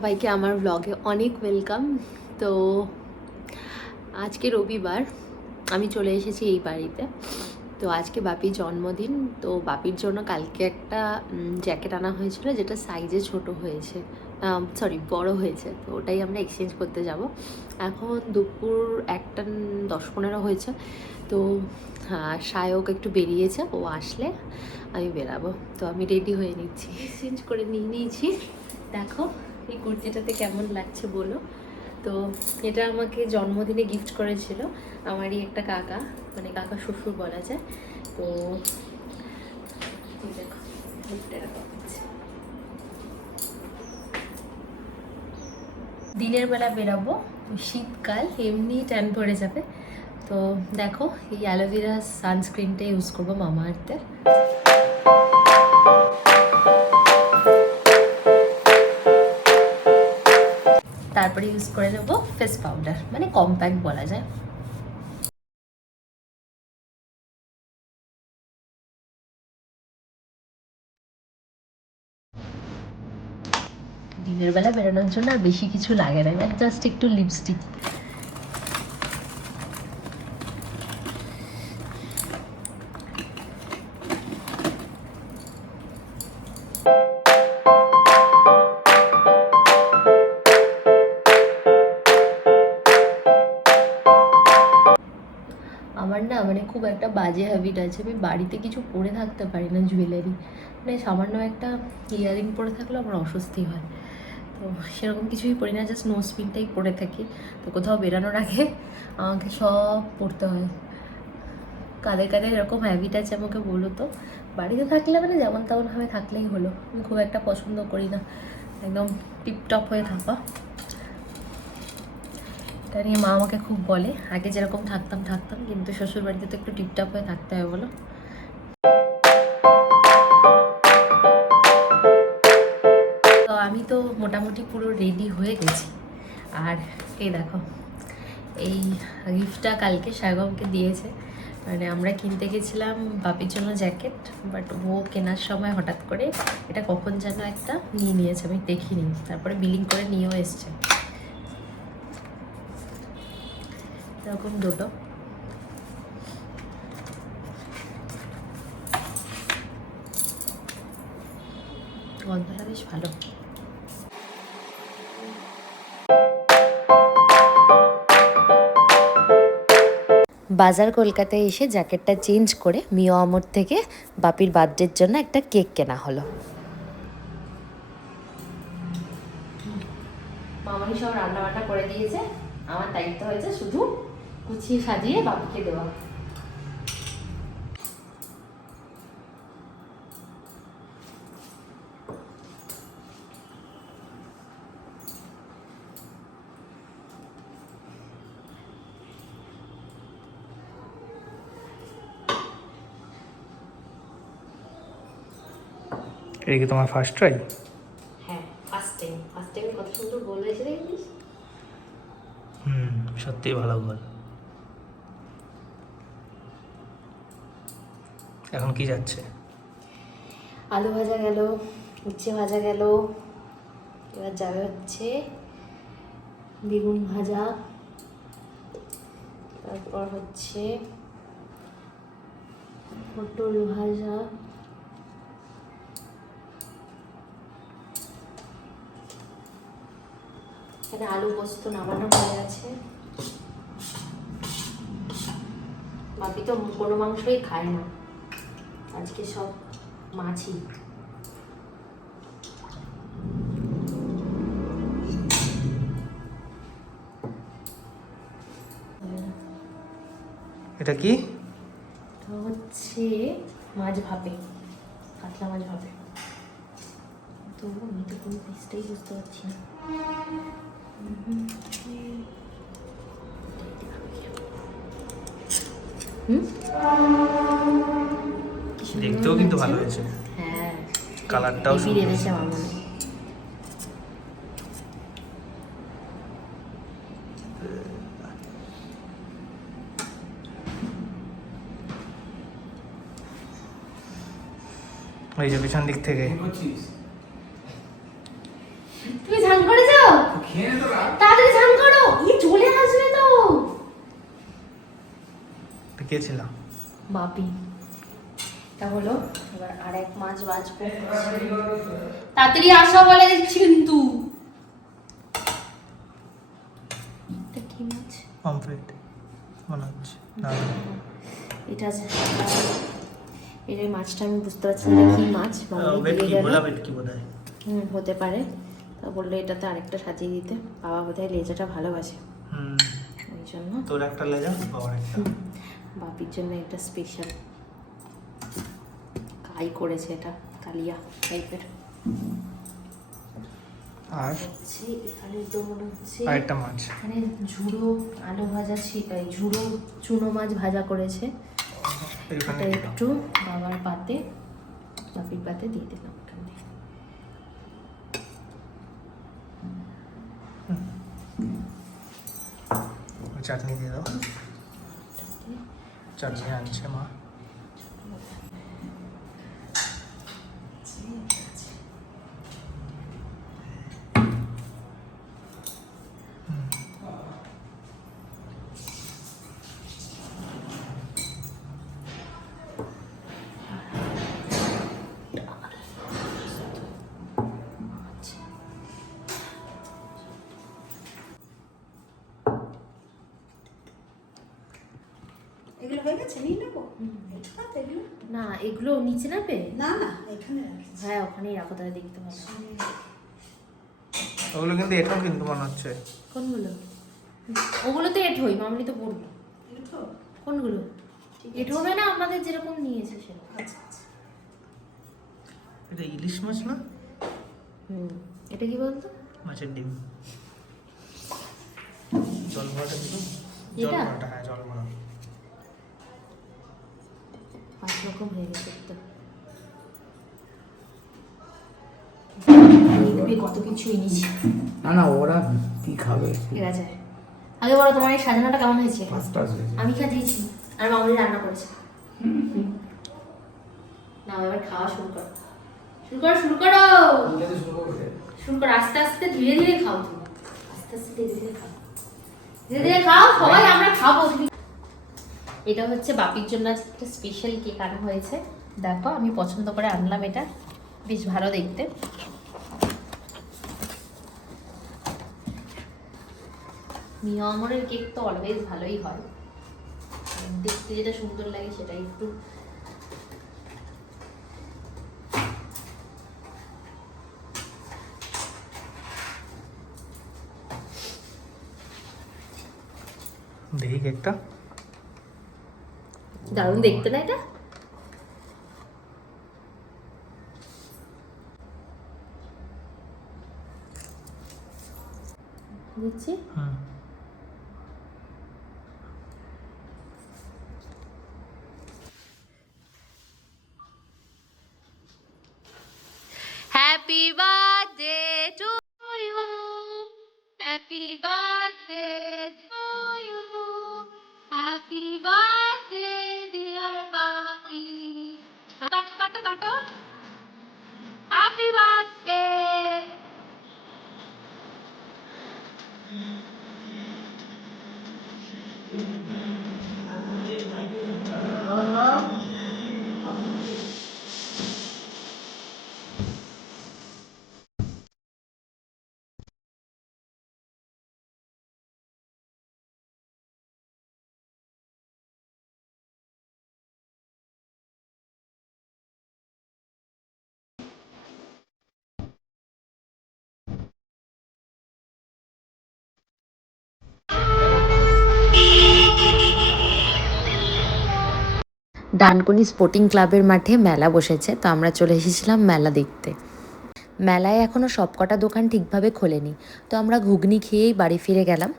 সবাইকে আমার ব্লগে অনেক ওয়েলকাম। তো আজকে রবিবার, আমি চলে এসেছি এই বাড়িতে। তো আজকে বাপির জন্মদিন, তো বাপির জন্য কালকে একটা জ্যাকেট আনা হয়েছিল যেটা সাইজে ছোট হয়েছে, বড় হয়েছে। তো ওটাই আমরা এক্সচেঞ্জ করতে যাব। এখন দুপুর 1:10-15 হয়েছে। তো সায়ক একটু বেরিয়েছে, ও আসলে আমি বেরাবো। তো আমি রেডি হয়ে নিচ্ছি, এক্সচেঞ্জ করে নিয়েছি। দেখো এই কুর্তিটাতে কেমন লাগছে বলো। তো এটা আমাকে জন্মদিনে গিফট করেছিল আমারই একটা কাকা, মানে কাকা শ্বশুর বলা যায়। তো দেখো দিনের বেলা বেরাবো, শীতকাল এমনি ট্যান পড়ে যাবে। তো দেখো এই অ্যালোভেরা সানস্ক্রিনটা ইউজ করবো মামা আর্থের। তারপরে ইউজ করে নেবো ফেস পাউডার, মানে কম্প্যাক্ট বলা যায়। দিনের বেলা বেরোনোর জন্য আর বেশি কিছু লাগে না, জাস্ট একটু লিপস্টিক। আমার না মানে খুব একটা বাজে হ্যাবিট আছে, আমি বাড়িতে কিছু পরে থাকতে পারি না জুয়েলারি। মানে সামান্য একটা ইয়াররিং পরে থাকলে আমার অস্বস্তি হয়। তো সেরকম কিছুই পরি না, জাস্ট নোজ পিনটাই পরে থাকি। তো কোথাও বেরানোর আগে আমাকে সব পরতে হয়। কাদের কাদের এরকম হ্যাবিট আছে আমাকে বলো তো। বাড়িতে থাকলে মানে যেমন তেমনভাবে থাকলেই হলো, আমি খুব একটা পছন্দ করি না একদম টিপটপ হয়ে থাকা। এটা নিয়ে মা আমাকে খুব বলে, আগে যেরকম থাকতাম কিন্তু শ্বশুর বাড়িতে তো একটু টিপটপ হয়ে থাকতে হবে বলো। তো আমি তো মোটামুটি পুরো রেডি হয়ে গেছি। আর এই দেখো এই গিফটটা কালকে সায়গমকে দিয়েছে। মানে আমরা কিনতে গেছিলাম বাপির জন্য জ্যাকেট, বাট ও কেনার সময় হঠাৎ করে এটা কখন যেন একটা নিয়েছে, আমি দেখিনি। তারপরে বিলিং করে নিয়েও এসছে এরকম দুটো। গন্ধটা বেশ ভালো। বাজার কলকাতায় এসে জ্যাকেটটা চেঞ্জ করে মিও আমর থেকে বাপির বার্থডের জন্য একটা কেক কেনা হলো। মামাই সব রান্না বান্না করে দিয়েছে, আমার দায়িত্ব হয়েছে শুধু গুছিয়ে সাজিয়ে বাপিকে দেওয়া। এটা কি তোমার ফার্স্ট ট্রাই? হ্যাঁ, ফার্স্ট টাইম কত সুন্দর গোল হয়েছে দেখিস। সত্যিই ভালো গোল। এখন কি যাচ্ছে? আলু ভাজা গেল, উচ্ছে ভাজা গেল, এবার যাবে হচ্ছে বেগুন ভাজা, তারপর হচ্ছে পটল ভাজা, এখানে আলু পোস্ত নামানো হয়ে আছে। বাপি তো কোনো মাংসই খায় না, আজকে সব মাছই। এটা কি? হচ্ছে মাছ ভাপে, কাতলা মাছ ভাপে। তো আমি তো কোনো পিসটাই বুঝতে পারছি না। দেখতেও কিন্তু ভালো হয়েছে। হ্যাঁ, কালারটাও সুন্দর এনেছে আমার মনে। ওই যে পিছন দিক থেকে। তুমি স্নান করেছো? তাড়াতাড়ি স্নান করো, চলে আসবে তো। কে ছিল? বাপি। এটা হলো, এবার আর এক মাছ বাজবো। তাড়াতাড়ি আসা বলে দিচ্ছি কিন্তু। এটা কি মাছ? পমফ্রেট মনে হচ্ছে না। এটা এই মাছটা আমি বুঝতে পারছি না কি মাছ। ভেটকি, ভোলা ভেটকি বোধহয়। হতে পারে। তা বললো এটাতে আরেকটা সাজিয়ে দিতে। বাবা বোধহয় লেজাটা ভালোবাসে, ওই জন্য। তোর একটা লেজা, বাবার একটা। বাপির জন্য একটা স্পেশাল কাই করেছে, এটা কালিয়া টাইপের। আর এখানে তো মনে হচ্ছে আরেকটা মাছ, এখানে ঝুড়ো আলু ভাজা ঝুড়ো চুনো মাছ ভাজা করেছে। এটা একটু বাবার পাতে, বাপির পাতে দিয়ে দিলাম। চাটনি দিয়ে দাও। চাটনি আনছে মা। এগুলো হয়ে গেছে, নিয়ে নেবো একটু হাতে এগুলো। না, এগুলো নিচে নাবে? না না, এখানে রাখি। হ্যাঁ, ওখানেই রাখো, তাহলে দেখতে পাবো। ওগুলো কিন্তু এটাও কিন্তু মনে হচ্ছে। কোনগুলো? ওগুলো তো এঠোই, মামনি তো বললো। এগুলো কোনগুলো? এঠো হবে না, আমাদের যেরকম নিয়েছে সেরকম। আচ্ছা আচ্ছা। এটা ইলিশ মাছ না? এটা কি বলতো? মাছের ডিম। জল ভরাটা দিল। জল এটা? ভরাটা, হ্যাঁ জল ভরা। 5 রকম হয়ে গেছে তো। দেখবে কত কিছু এনেছি। না না, ওরা কি খাবে? ঠিক আছে, আগে বলো তোমার এই সাজানোটা কেমন হয়েছে? ফার্স্ট ক্লাস হয়েছে। আমি খাইয়েছি আর মামনি রান্না করেছে। না, এবার খাওয়া শুরু করো, শুরু করো, শুরু করো, শুরু করো। আস্তে আস্তে ধীরে ধীরে খাও তুমি, আস্তে আস্তে ধীরে ধীরে খাও, ধীরে ধীরে খাও, সবাই আমরা খাবো। এটা হচ্ছে বাপির জন্য একটা স্পেশাল কেক আনা হয়েছে। দেখো, আমি পছন্দ করে আনলাম, এটা বেশ ভালো দেখতে। মিয়া আমরের কেক তো অলওয়েজ ভালোই হয়, দেখতে যেটা সুন্দর লাগে সেটাই একটু। দেখি কেকটা। দারুণ দেখতে না এটা? দিচ্ছি। Happy birthday to you. Happy birthday to you. Happy birthday dear Papi. Kato. Happy birthday. Dankuni sporting ক্লাবের মাঠে মেলা বসেছে, তো আমরা চলে এসেছিলাম মেলা দেখতে। মেলায় এখনও সবকটা দোকান ঠিকভাবে খোলেনি, তো আমরা ঘুগনি খেয়েই বাড়ি ফিরে গেলাম।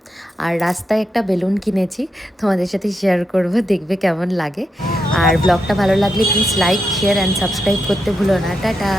আর রাস্তায় একটা বেলুন কিনেছি, তোমাদের সাথে শেয়ার করব, দেখবে কেমন লাগে। আর ব্লগটা ভালো লাগলে please like, share and subscribe করতে ভুলো না। টাটা।